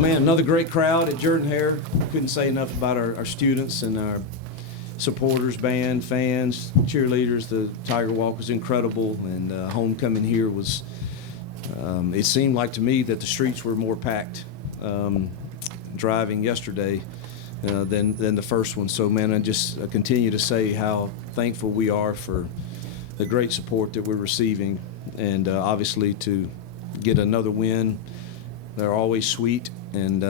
Man, another great crowd at Jordan-Hare. Couldn't say enough about our students and our supporters, band, fans, cheerleaders. The Tiger Walk was incredible, and homecoming here was, it seemed like to me that the streets were more packed driving yesterday than the first one. So, man, I just continue to say how thankful we are for the great support that we're receiving, and obviously to get another win. They're always sweet, and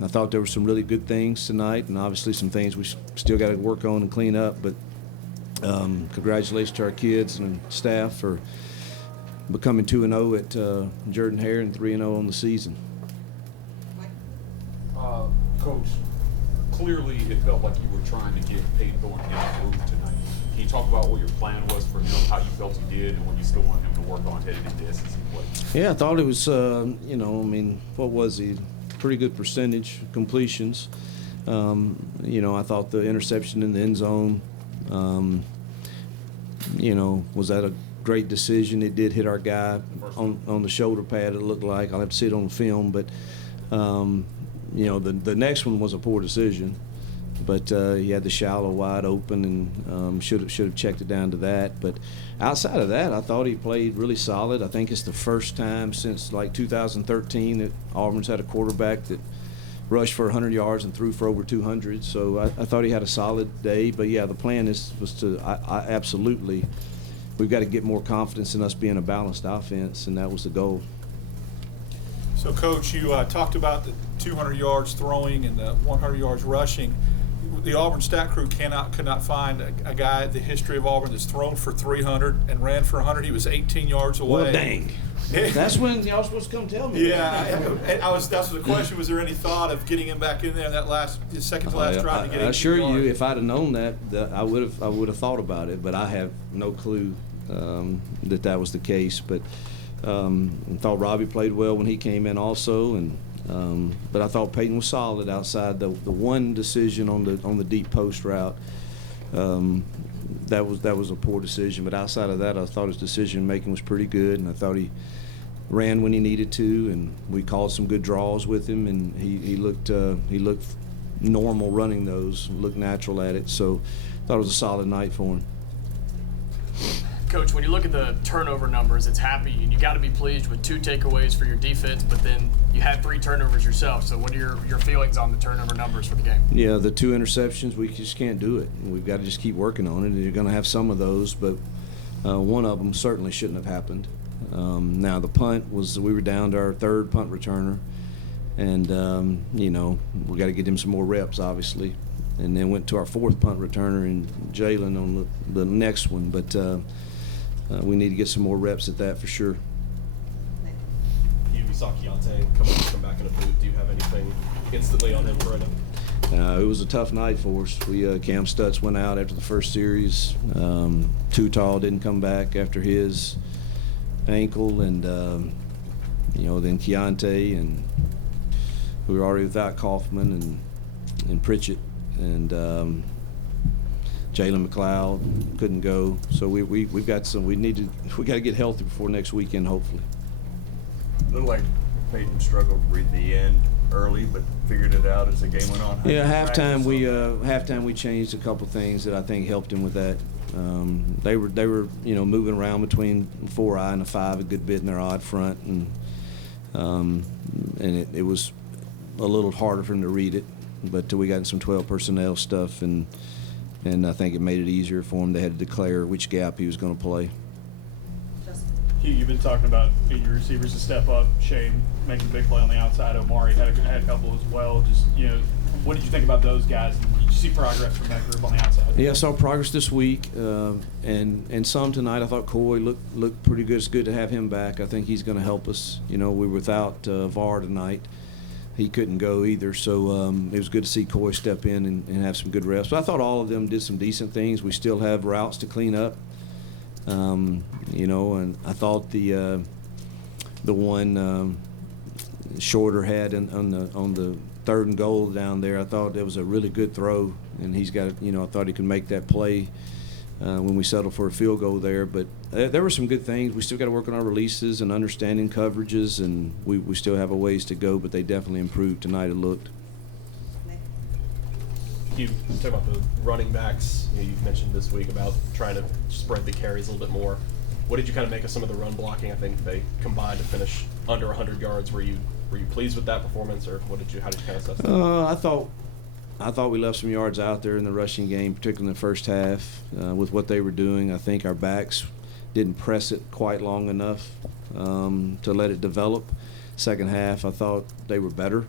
I thought there were some really good things tonight, and obviously some things we still got to work on and clean up. But congratulations to our kids and staff for becoming 2-0 at Jordan-Hare and 3-0 on the season. Coach, clearly it felt like you were trying to get Peyton Thorne improved tonight. Can you talk about what your plan was for him, how you felt he did, and what you still want him to work on headed into SEC play? Yeah, I thought it was, what was he? Pretty good percentage completions. I thought the interception in the end zone, was that a great decision? It did hit our guy on the shoulder pad, it looked like. I'll have to see it on the film, but, the next one was a poor decision. But he had the shallow wide open and should have checked it down to that. But outside of that, I thought he played really solid. I think it's the first time since like 2013 that Auburn's had a quarterback that rushed for 100 yards and threw for over 200. So I thought he had a solid day. But yeah, the plan was to I absolutely, we've got to get more confidence in us being a balanced offense, and that was the goal. So, Coach, you talked about the 200 yards throwing and the 100 yards rushing. The Auburn stat crew could not find a guy in the history of Auburn that's thrown for 300 and ran for 100. He was 18 yards away. Well, dang. That's when y'all supposed to come tell me. Yeah, that was the question. Was there any thought of getting him back in there in that second to last drive to get him? I assure you, if I'd have known that, I would have thought about it. But I have no clue that was the case. But I thought Robbie played well when he came in also, and. But I thought Peyton was solid outside the one decision on the deep post route. That was a poor decision. But outside of that, I thought his decision making was pretty good, and I thought he ran when he needed to, and we called some good draws with him, and he looked normal running those, looked natural at it. So I thought it was a solid night for him. Coach, when you look at the turnover numbers, it's happy, and you got to be pleased with 2 takeaways for your defense, but then you had 3 turnovers yourself. So what are your feelings on the turnover numbers for the game? Yeah, the 2 interceptions, we just can't do it. We've got to just keep working on it. You're going to have some of those, but one of them certainly shouldn't have happened. Now, the punt we were down to our 3rd punt returner, and, we got to get him some more reps, obviously. And then went to our 4th punt returner and Jalen on the next one. But we need to get some more reps at that for sure. We saw Keontae come back in a boot. Do you have anything instantly on him for right now? It was a tough night for us. Cam Stutz went out after the first series. Tall didn't come back after his ankle, and then Keontae, and we were already without Kaufman and Pritchett, and Jalen McLeod couldn't go. So we've got some. We got to get healthy before next weekend, hopefully. Looked like Peyton struggled to read the end early, but figured it out as the game went on. Yeah, halftime we changed a couple things that I think helped him with that. They were moving around between 4-eye and a 5 a good bit in their odd front, and it was a little harder for him to read it. But we got in some 12 personnel stuff, and I think it made it easier for him. They had to declare which gap he was going to play. Hugh, you've been talking about getting your receivers to step up. Shane making a big play on the outside. Omari had a couple as well. Just, what did you think about those guys? Did you see progress from that group on the outside? Yeah, I saw progress this week, and some tonight. I thought Coy looked pretty good. It's good to have him back. I think he's going to help us. We were without VAR tonight. He couldn't go either, so it was good to see Coy step in and have some good reps. But I thought all of them did some decent things. We still have routes to clean up. And I thought the one Shorter had on the 3rd and goal down there, I thought that was a really good throw, and he's got I thought he could make that play when we settled for a field goal there. But there were some good things. We still got to work on our releases and understanding coverages, and we still have a ways to go, but they definitely improved tonight, it looked. Hugh, talk about the running backs. You've mentioned this week about trying to spread the carries a little bit more. What did you kind of make of some of the run blocking? I think they combined to finish under 100 yards. Were you pleased with that performance, or how did you kind of assess that? I thought we left some yards out there in the rushing game, particularly in the first half, with what they were doing. I think our backs didn't press it quite long enough to let it develop. Second half, I thought they were better.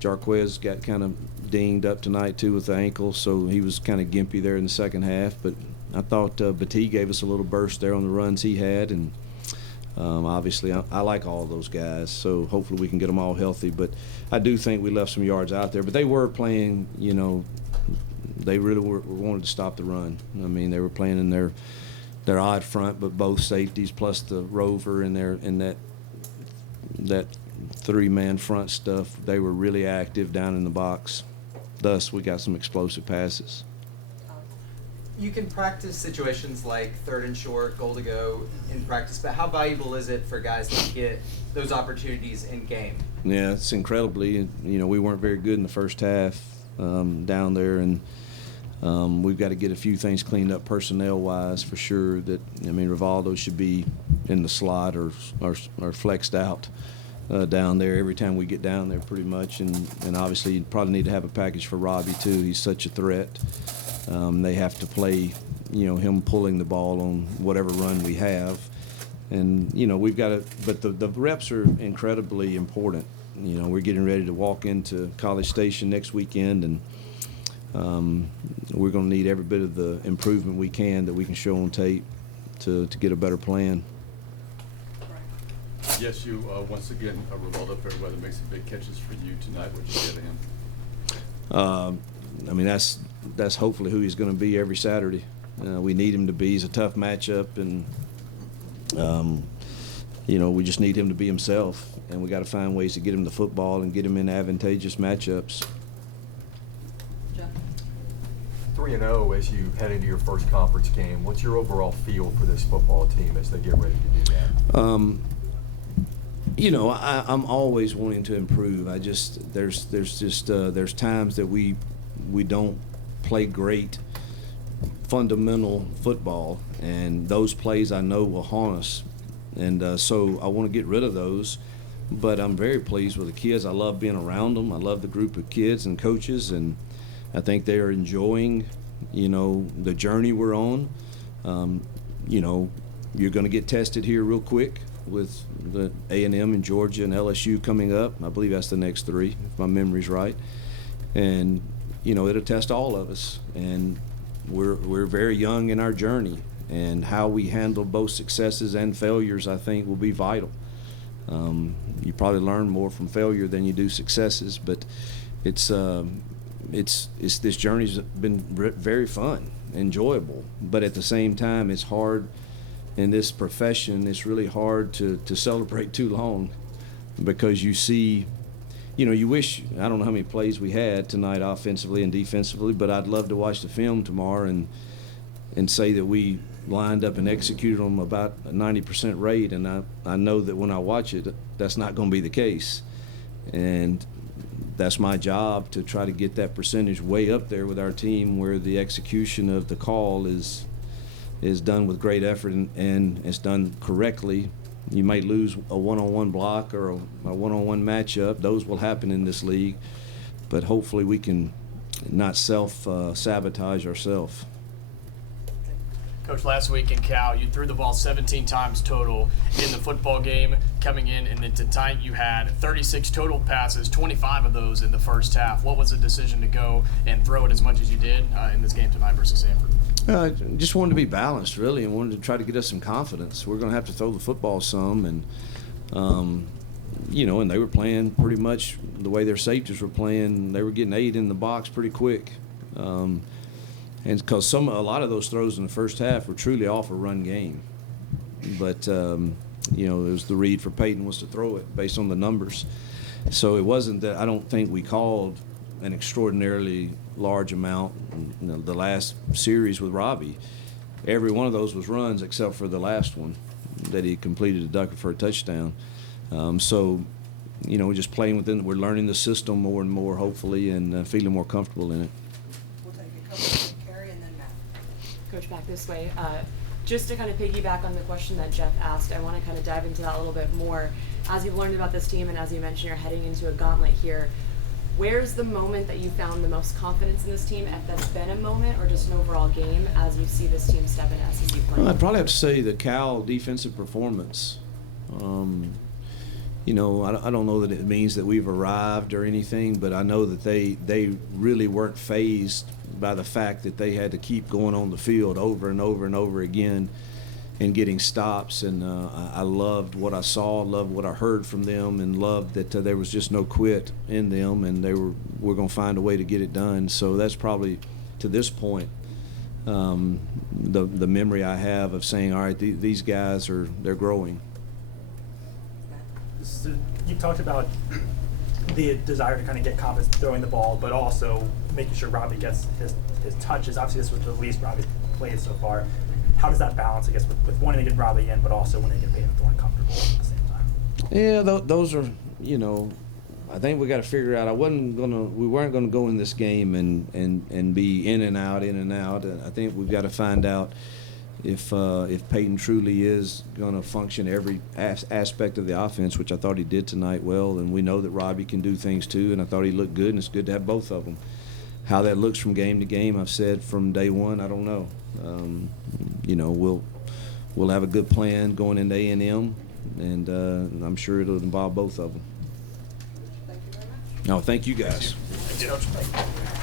Jarquez got kind of dinged up tonight too with the ankle, so he was kind of gimpy there in the second half. But I thought Batee gave us a little burst there on the runs he had, and obviously I like all of those guys, so hopefully we can get them all healthy. But I do think we left some yards out there. But they were playing, they really wanted to stop the run. I mean, they were playing in their odd front, but both safeties plus the rover and that three-man front stuff, they were really active down in the box. Thus, we got some explosive passes. You can practice situations like 3rd and short, goal to go in practice, but how valuable is it for guys to get those opportunities in game? Yeah, it's incredibly. We weren't very good in the first half down there, and we've got to get a few things cleaned up personnel-wise for sure. Rivaldo should be in the slot or flexed out down there every time we get down there pretty much, and obviously you probably need to have a package for Robbie too. He's such a threat. They have to play, him pulling the ball on whatever run we have. And, we've got to – but the reps are incredibly important. We're getting ready to walk into College Station next weekend, and we're going to need every bit of the improvement we can that we can show on tape to get a better plan. Yes, you once again, Rivaldo Fairweather makes some big catches for you tonight. What did you say to him? That's hopefully who he's going to be every Saturday. We need him to be. He's a tough matchup, and we just need him to be himself, and we got to find ways to get him the football and get him in advantageous matchups. 3-0 as you head into your first conference game. What's your overall feel for this football team as they get ready to do that? I'm always wanting to improve. There's times that we don't play great fundamental football, and those plays I know will haunt us, and so I want to get rid of those. But I'm very pleased with the kids. I love being around them. I love the group of kids and coaches, and I think they are enjoying, the journey we're on. You're going to get tested here real quick with the A&M and Georgia and LSU coming up. I believe that's the next 3, if my memory's right. And, it'll test all of us. And we're very young in our journey. And how we handle both successes and failures, I think, will be vital. You probably learn more from failure than you do successes, but it's this journey's been very fun, enjoyable. But at the same time, it's hard. In this profession, it's really hard to celebrate too long, because you see, you wish, I don't know how many plays we had tonight offensively and defensively, but I'd love to watch the film tomorrow and say that we lined up and executed them about a 90% rate, and I know that when I watch it, that's not going to be the case. And that's my job, to try to get that percentage way up there with our team, where the execution of the call is done with great effort and it's done correctly. You might lose a one-on-one block or a one-on-one matchup. Those will happen in this league, but hopefully we can not sabotage ourselves. Coach, last week in Cal, you threw the ball 17 times total in the football game coming in, and then tonight you had 36 total passes, 25 of those in the first half. What was the decision to go and throw it as much as you did in this game tonight versus Samford? Just wanted to be balanced, really, and wanted to try to get us some confidence. We're going to have to throw the football some, and and they were playing pretty much the way their safeties were playing. They were getting 8 in the box pretty quick. And because a lot of those throws in the first half were truly off a run game, but it was the read for Peyton was to throw it based on the numbers. So it wasn't that I don't think we called an extraordinarily large amount. The last series with Robbie, every one of those was runs except for the last one that he completed a ducker for a touchdown. So, you know, we're just playing within, we're learning the system more and more, hopefully, and feeling more comfortable in it. We'll take a couple, Carrie, and then Matt. Coach, back this way. Just to kind of piggyback on the question that Jeff asked, I want to kind of dive into that a little bit more. As you've learned about this team and as you mentioned, you're heading into a gauntlet here. Where's the moment that you found the most confidence in this team, if that's been a moment or just an overall game, as you see this team step into SEC play? Well, I'd probably have to say the Cal defensive performance. You know, I don't know that it means that we've arrived or anything, but I know that they really weren't fazed by the fact that they had to keep going on the field over and over and over again and getting stops. And I loved what I saw, loved what I heard from them, and loved that there was just no quit in them, and we're going to find a way to get it done. So that's probably, to this point, the memory I have of saying, all right, these guys they're growing. So you talked about the desire to kind of get confidence throwing the ball, but also making sure Robbie gets his touches. Obviously, this was the least Robbie played so far. How does that balance, I guess, with wanting to get Robbie in, but also wanting to get paid and feeling comfortable at the same time? Yeah, those are, you know, I think we got to figure out. We weren't gonna go in this game and be in and out. I think we've got to find out if Peyton truly is going to function every aspect of the offense, which I thought he did tonight well, and we know that Robbie can do things too, and I thought he looked good, and it's good to have both of them. How that looks from game to game, I've said from day one, I don't know. You know, we'll have a good plan going into A&M, and I'm sure it'll involve both of them. Thank you very much. No, thank you guys. Thanks, Coach.